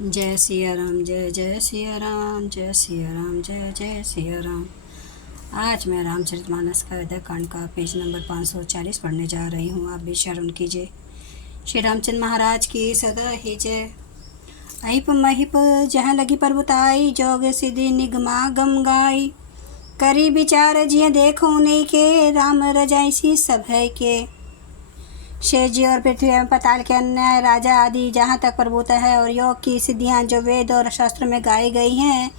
जय सिया राम, जय जय सिया राम, जय सिया राम, जय जय सिया राम। आज मैं रामचरितमानस का अयोध्या कांड का पेज नंबर 540 पढ़ने जा रही हूँ। आप भी श्रवण कीजिए। श्री रामचंद्र महाराज की सदा ही जय। अहिप महिप जहाँ लगी पर्वताई, जोग सिद्धि निगमागम गाई। करी विचार जिय देखो उन्हीं के, राम रजाइसी सब है के। शेष जी और पृथ्वी एवं पाताल के अन्य राजा आदि जहाँ तक प्रभुता है, और योग की सिद्धियाँ जो वेद और शास्त्र में गाई गई हैं,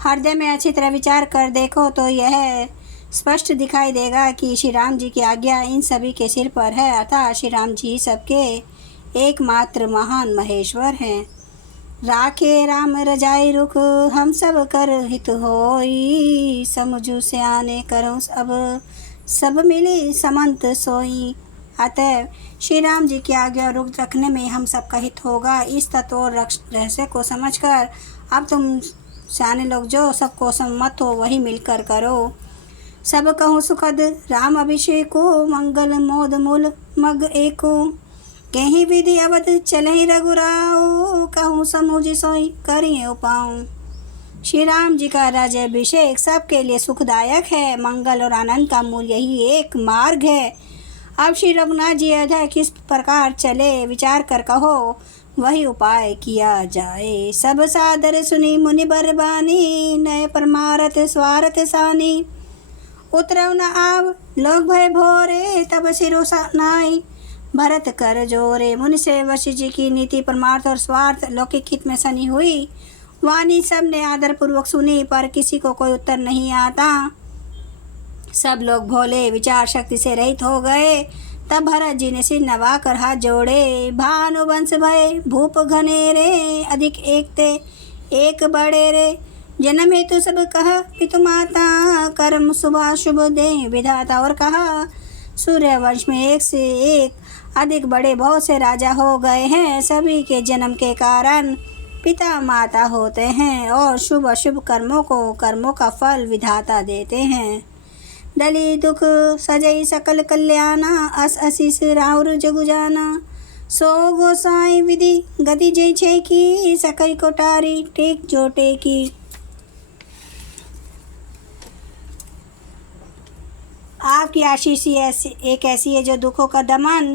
हृदय में अच्छी तरह विचार कर देखो तो यह स्पष्ट दिखाई देगा कि श्री राम जी की आज्ञा इन सभी के सिर पर है, अर्थात श्री राम जी सबके एकमात्र महान महेश्वर हैं। राखे राम रजाई रुख, हम सब कर हित होई। समझू से आने करो अब, सब मिली समंत सोई। अतः श्री राम जी की आज्ञा रुख रखने में हम सबका हित होगा। इस तत्व और रहस्य को समझकर अब तुम सियाने लोग जो सबको सम्मत हो वही मिलकर करो। सब कहूँ सुखद राम अभिषेको, मंगल मोद मूल मग एको। कहीं विधि अवध चलहि रघुराओ, कहूँ समूझ सोई करिए उपाऊं। श्री राम जी का राज्याभिषेक सबके लिए सुखदायक है। मंगल और आनंद का मूल यही एक मार्ग है। अब श्री रघुनाथ जी अयोध्या किस प्रकार चले विचार कर कहो, वही उपाय किया जाए। सब सादर सुनी मुनि बरबानी, नए परमारथ स्वार्थ सानी। उतरव न आव लोग भय भोरे, तब सिरो नाई भरत कर जोरे। मुनि से वशिष्ठ जी की नीति परमार्थ और स्वार्थ लौकिक हित में सनी हुई। वाणी सब ने आदर पूर्वक सुनी, पर किसी को कोई उत्तर नहीं आता। सब लोग भोले विचार शक्ति से रहित हो गए। तब भरत जी ने सिर नवा कर हाथ जोड़े। भानुवंश भय भूप घनेरे, अधिक एक ते एक बड़े रे। जन्म हेतु सब कह पितु माता, कर्म शुभ शुभ दे विधाता। और कहा सूर्य वंश में एक से एक अधिक बड़े बहुत से राजा हो गए हैं। सभी के जन्म के कारण पिता माता होते हैं, और शुभ अशुभ कर्मों का फल विधाता देते हैं। दली दुख सजई सकल कल्याणा, अस असीस राउर जगु जाना। सो गोसाई विधि गति जय छे की, सकई कोटारी टेक जोटे की। आपकी आशीष एक ऐसी है जो दुखों का दमन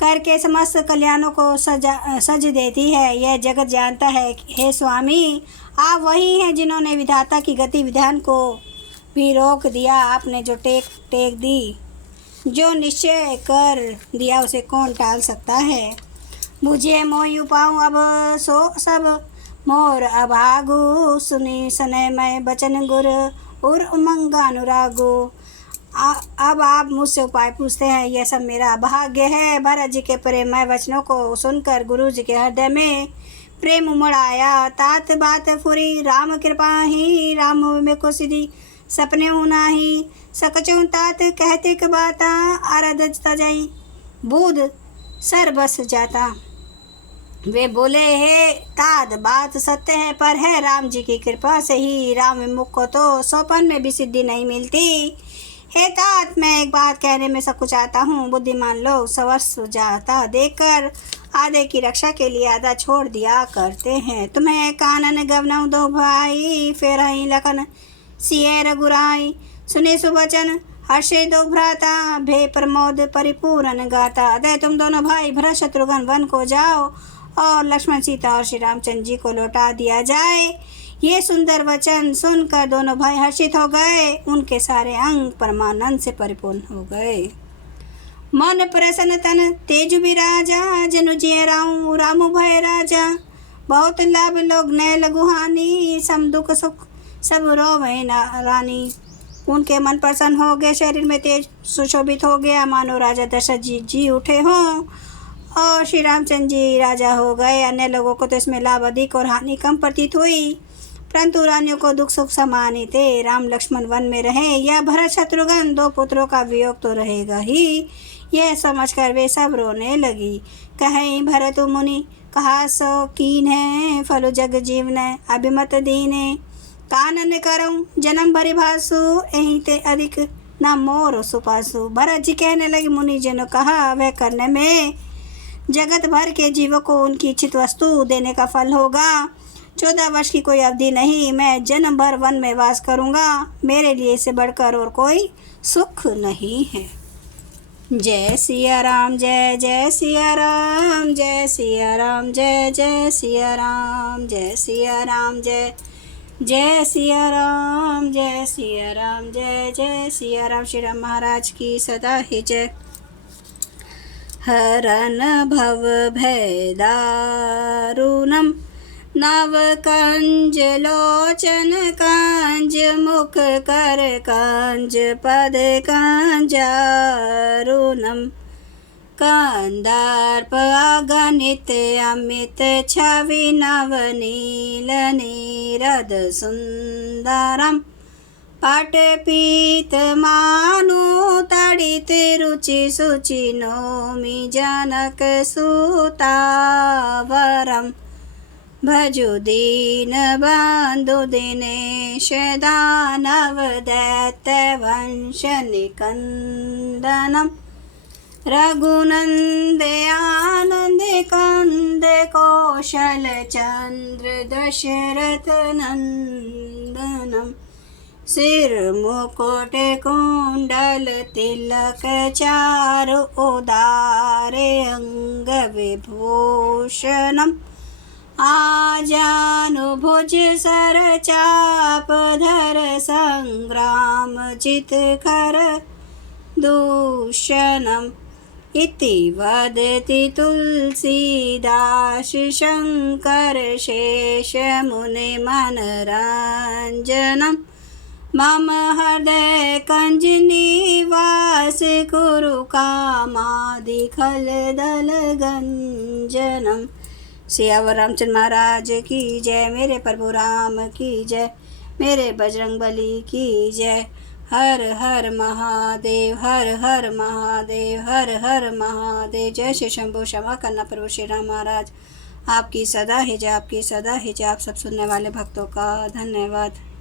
करके समस्त कल्याणों को सज देती है। यह जगत जानता है। हे स्वामी, आप वही हैं जिन्होंने विधाता की गति विधान को भी रोक दिया। आपने जो टेक दी, जो निश्चय कर दिया, उसे कौन टाल सकता है। बुझे मोहि उपाऊं अब सो सब, मोर अभागु सुनी सनय मैं बचन गुर उर उमंग अनुरागु। अब आप मुझसे उपाय पूछते हैं, यह सब मेरा अभाग्य है। भरत जी के प्रेममय वचनों को सुनकर गुरु जी के हृदय में प्रेम उमड़ आया। तात बात फुरी राम कृपा ही, राम में को सिद्धि सपने होना ही। सकचों तात कहते क बाता, आरद तजई बूद सर बस जाता। वे बोले, हे तात बात सत्य है, पर है राम जी की कृपा से ही राम विमुख को तो सोपन में भी सिद्धि नहीं मिलती। हे तात, मैं एक बात कहने में सब कुछ आता हूँ। बुद्धिमान लोग सर्वस्व जाता देकर आधे की रक्षा के लिए आधा छोड़ दिया करते हैं। तुम्हें कानन गवनऊ दो भाई, फिर ही लखन सिय रघुराई। सुने सुवचन हर्षे दो भ्राता, भे प्रमोद परिपूर्ण गाता। अतः तुम दोनों भाई भरत शत्रुघ्न वन को जाओ, और लक्ष्मण सीता और श्री रामचंद्र जी को लौटा दिया जाए। ये सुंदर वचन सुनकर दोनों भाई हर्षित हो गए। उनके सारे अंग परमानंद से परिपूर्ण हो गए। मन प्रसन्न तन तेज विराजा, जनु जिय रामु भय राजा। बहुत लाभ लोग नय लघुहानी, सम दुख सुख सब रोवे रानी। उनके मन प्रसन्न हो गए, शरीर में तेज सुशोभित हो गया, मानो राजा दशरथ जी उठे हों, और श्री रामचंद्र जी राजा हो गए। अन्य लोगों को तो इसमें लाभ अधिक और हानि कम प्रतीत हुई, परंतु रानियों को दुख सुख समान ही थे। राम लक्ष्मण वन में रहे या भरत शत्रुघ्न, दो पुत्रों का वियोग तो रहेगा ही। यह समझकर वे सब रोने लगी। कहीं भरत मुनि कहा सो कीन है, फलो जग जीवन अभिमत दीने। कानन करऊं जन्म भरि भासु, यहीं ते अधिक न मोर सुपासु। भरत जी कहने लगे, मुनि जी ने कहा वह करने में जगत भर के जीवों को उनकी इच्छित वस्तु देने का फल होगा। 14 वर्ष की कोई अवधि नहीं, मैं जन्म भर वन में वास करूँगा। मेरे लिए इससे बढ़कर और कोई सुख नहीं है। जय सिया राम, जय जय सिया राम, जय सिया राम, जय जय सिया राम, जय सिया राम, जय जय सिया राम, जय सिया राम, जय जय सिया राम। श्री राम महाराज की सदा ही जय। हरन भव भय दारुणम, नव कंज लोचन कंज, मुख कर कंज पद कंजारुणम, कंदर्प अगणित अमित छवि नवनील नीरद सुंदरम, पटपीत मानु तड़ित रुचि सुचि नौमि जनक सुतावरम, भजु दीन बंधु दिनेश दानव दैत्य वंश निकंदनम, रघुनंद आनंद कंद कौशल चंद्र दशरथ नंदनम, सिर मुकुट कुंडल तिलक चारु उदारे अंग विभूषणम, आजानुभुज सर चाप धर संग्राम चित खर दूषणम, इति वदति तुलसीदास शंकर शेष मुनि मनरंजनम, मम हृदय कंज निवास कुरु कामादि खल दल गंजनम। सियावर रामचंद्र महाराज की जय। मेरे प्रभु राम की जय। मेरे बजरंग बली की जय। हर हर महादेव, हर हर महादेव, हर हर महादेव। जय श्री शंभु। क्षमा करना प्रभु श्री राम महाराज। आपकी सदा ही जय, आपकी सदा ही जय। आप सब सुनने वाले भक्तों का धन्यवाद।